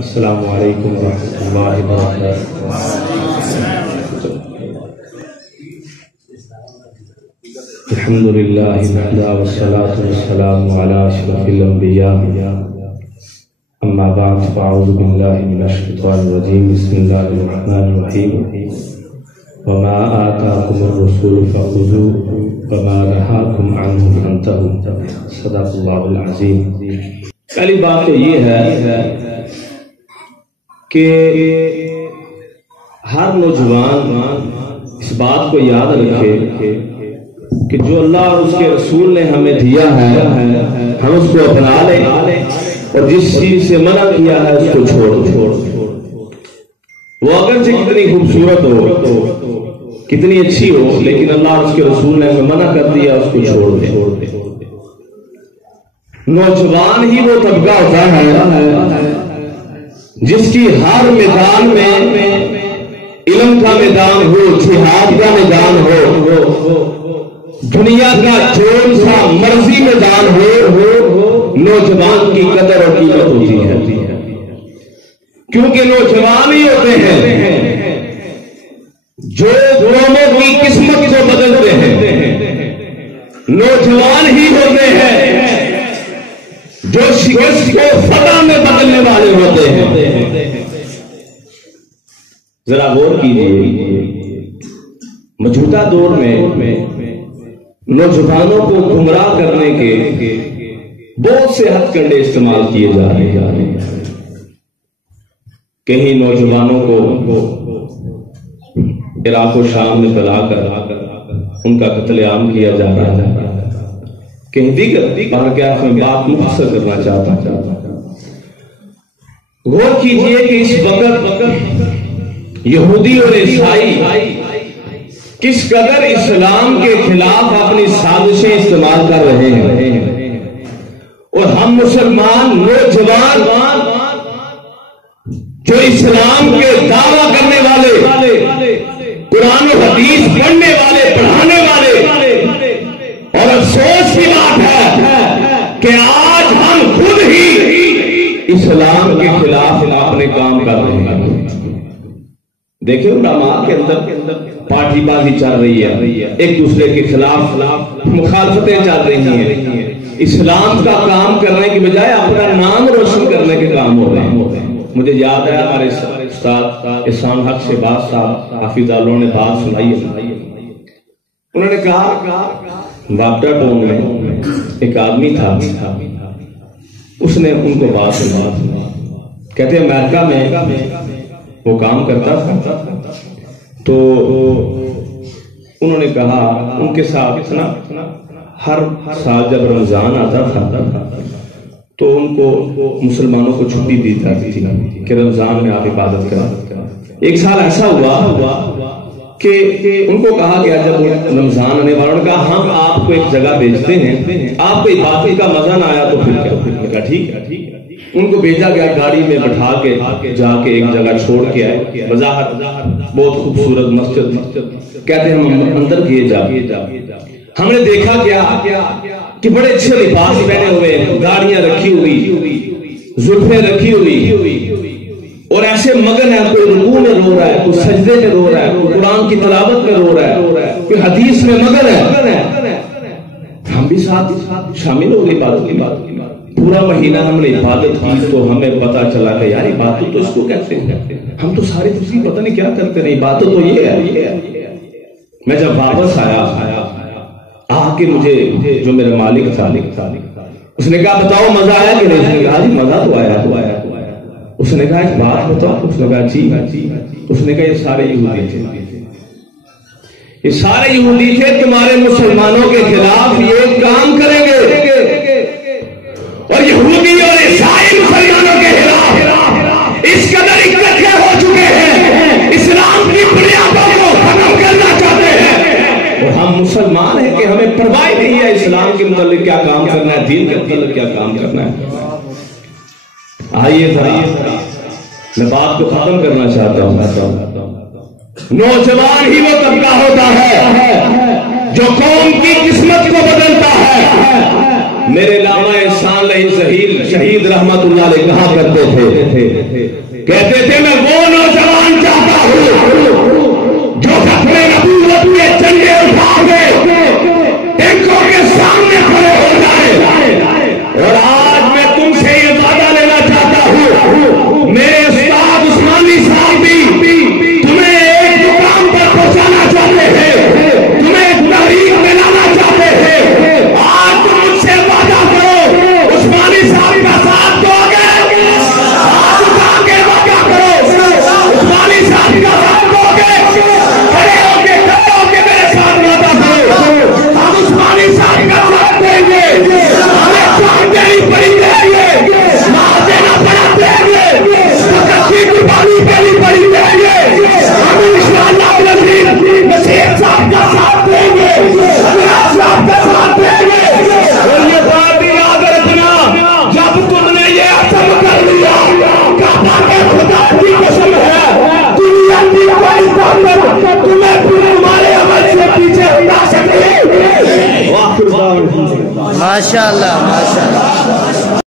السلام علیکم ورحمۃ اللہ وبرکاتہ۔ الحمد للہ وحدہ والصلاۃ والسلام علی اشرف الانبیاء اما بعد فاعوذ باللہ من الشیطان الرجیم بسم اللہ الرحمن الرحیم وما آتاکم الرسول فخذوه وما نہاکم عنہ فانتہوا صدق اللہ العظیم۔ پہلی بات تو یہ ہے کہ ہر نوجوان اس بات کو یاد رکھے کہ جو اللہ اور اس کے رسول نے ہمیں دیا ہے ہم اس کو اپنا لیں اور جس چیز سے منع کیا ہے اس کو چھوڑ وہ اگرچہ کتنی خوبصورت ہو کتنی اچھی ہو لیکن اللہ اور اس کے رسول نے ہمیں منع کر دیا اس کو چھوڑ دے۔ نوجوان ہی وہ طبقہ ہوتا ہے جس کی ہر میدان میں علم کا میدان ہو، جہاد کا میدان ہو، دنیا کا جون سا مرضی میدان ہو، نوجوان کی قدر اور قیمت ہوتی ہے کیونکہ نوجوان ہی ہوتے ہیں جو قوموں کی قسمت کو بدلتے ہیں، نوجوان ہی ہوتے ہیں جو شکست کو فتح میں بدلنے والے ہوتے ہیں۔ ذرا غور کیجیے، موجودہ دور میں نوجوانوں کو گمراہ کرنے کے بہت سے ہتھ کنڈے استعمال کیے جا رہے ہیں۔ کہیں نوجوانوں کو عراق و شام میں پلا کر ان کا قتل عام کیا جا رہا ہے، کہیں دیگر واقعات میں بات مختصر کرنا چاہتا ہوں۔ غور کیجئے کہ اس وقت یہودی اور عیسائی کس قدر اسلام کے خلاف اپنی سازشیں استعمال کر رہے ہیں اور ہم مسلمان نوجوان جو اسلام کے دعویٰ کرنے والے، قرآن و حدیث پڑھنے والے، پڑھانے والے، اور افسوس کی بات ہے کہ آج ہم خود ہی اسلام کے خلاف اپنے کام کر رہے ہیں۔ دیکھیں علماء کے اندر پارٹی بازی چل رہی ہے، ایک دوسرے کے خلاف مخالفتیں چل رہی ہیں، اسلام کا کام کرنے کی بجائے اپنا نام روشن کرنے کے کام ہو رہے ہیں۔ مجھے یاد ہے ہمارے استاد احسان حق شہباز صاحب حافظ اللہ نے بات سنائی ہے، انہوں نے کہا ڈاکٹر ٹون میں ایک آدمی تھا، اس نے ان کو بات سنا، کہتے ہیں امریکہ میں وہ کام کرتا تھا تو انہوں نے کہا ان کے ساتھ ہر سال جب رمضان آتا تھا تو ان کو مسلمانوں کو چھٹی دی جاتی تھی کہ رمضان میں آپ عبادت کریں۔ ایک سال ایسا ہوا کہ ان کو کہا گیا جب رمضان آنے والوں نے کہا ہم آپ کو ایک جگہ بھیجتے ہیں، آپ کو عبادت کا مزہ نہ آیا تو پھر کیا؟ ٹھیک ہے۔ ان کو بھیجا گیا، گاڑی میں بٹھا کے جا کے ایک جگہ چھوڑ کے آئے، وضاحت بہت خوبصورت مسجد، کہتے ہیں ہم اندر گئے جا ہم نے دیکھا کیا کہ بڑے اچھے لباس پہنے ہوئے، گاڑیاں رکھی ہوئی، زلفیں رکھی ہوئی، اور ایسے مگن ہے، کوئی رکوع میں رو رہا ہے، کوئی سجدے میں رو رہا ہے، کوئی قرآن کی تلاوت میں رو رہا ہے، کوئی حدیث میں مگن ہے۔ ہم بھی ساتھ شامل ہو گئے عبادت کی بات، پورا مہینہ ہم نے عبادت کی تو ہمیں پتا چلا کہ یار عبادت تو اس کو کہتے ہیں، ہم تو ساری تفصیل پتہ نہیں کیا کرتے ہیں، عبادت تو یہ ہے۔ میں جب واپس آیا آ کے مجھے جو میرا مالک تھا اس نے کہا بتاؤ مزہ آیا کہ نہیں؟ اس نے کہا جی مزہ تو آیا۔ اس نے کہا ایک بات بتاؤ؟ اس نے کہا جی۔ اس نے کہا یہ سارے یہودی تھے، یہ سارے یہودی تھے تمہارے مسلمانوں کے خلاف یہ کام کریں گے، اور یہودی اور عیسائی مسلمانوں کے خلاف اس قدر اکٹھے ہو چکے ہیں، اسلام کی بنیادوں کو ختم کرنا چاہتے ہیں، اور ہم مسلمان ہیں کہ ہمیں پرواہ نہیں ہے اسلام کے متعلق کیا کام کرنا ہے، دین کے متعلق کیا کام کرنا ہے۔ آئیے میں بات کو ختم کرنا چاہتا ہوں۔ نوجوان ہی وہ طبقہ ہوتا ہے جو قوم کی قسمت کو بدلتا ہے. میرے علامہ احسان علی شہید رحمت اللہ علیہ کہا کرتے تھے، کہتے تھے میں وہ نوجوان چاہتا ہوں جو اپنے نبوت کے جھنڈے اٹھا کے ٹینکوں کے سامنے کھڑے ہو جائے. اور آج میں تم سے یہ وعدہ لینا چاہتا ہوں، میرے استاد عثمانی صاحب بھی تمہیں ایک مقام پر پہنچانا چاہتے ہیں، تمہیں ایک تحریک میں لانا چاہتے ہیں. آج تم مجھ سے وعدہ کرو، عثمانی صاحب کا ساتھ دو گے؟ آج اٹھا کے وعدہ کرو، عثمانی صاحب کا ساتھ دو گے؟ کھڑے ہو کے میرے ساتھ وعدہ کرو، ہم عثمانی صاحب کا ساتھ دیں گے، ہمیں جان دینی پڑی دیں گے، مار دینا پڑا دیں گے، سکتی قربانی دینی پڑی دیں گے، ہم انشاءاللہ العزیز نصیر صاحب کا ساتھ دیں گے، حضرات صاحب کا ساتھ دیں گے. اور یہ بات یاد رکھنا، جب تم نے یہ عزم کر لیا، کعبہ کے خدا کی قسم ہے، دنیا کی کوئی طاقت تمہیں پورے ہمارے عمل سے پیچھے ہٹا سکتی ہے. ماشاءاللہ ماشاءاللہ.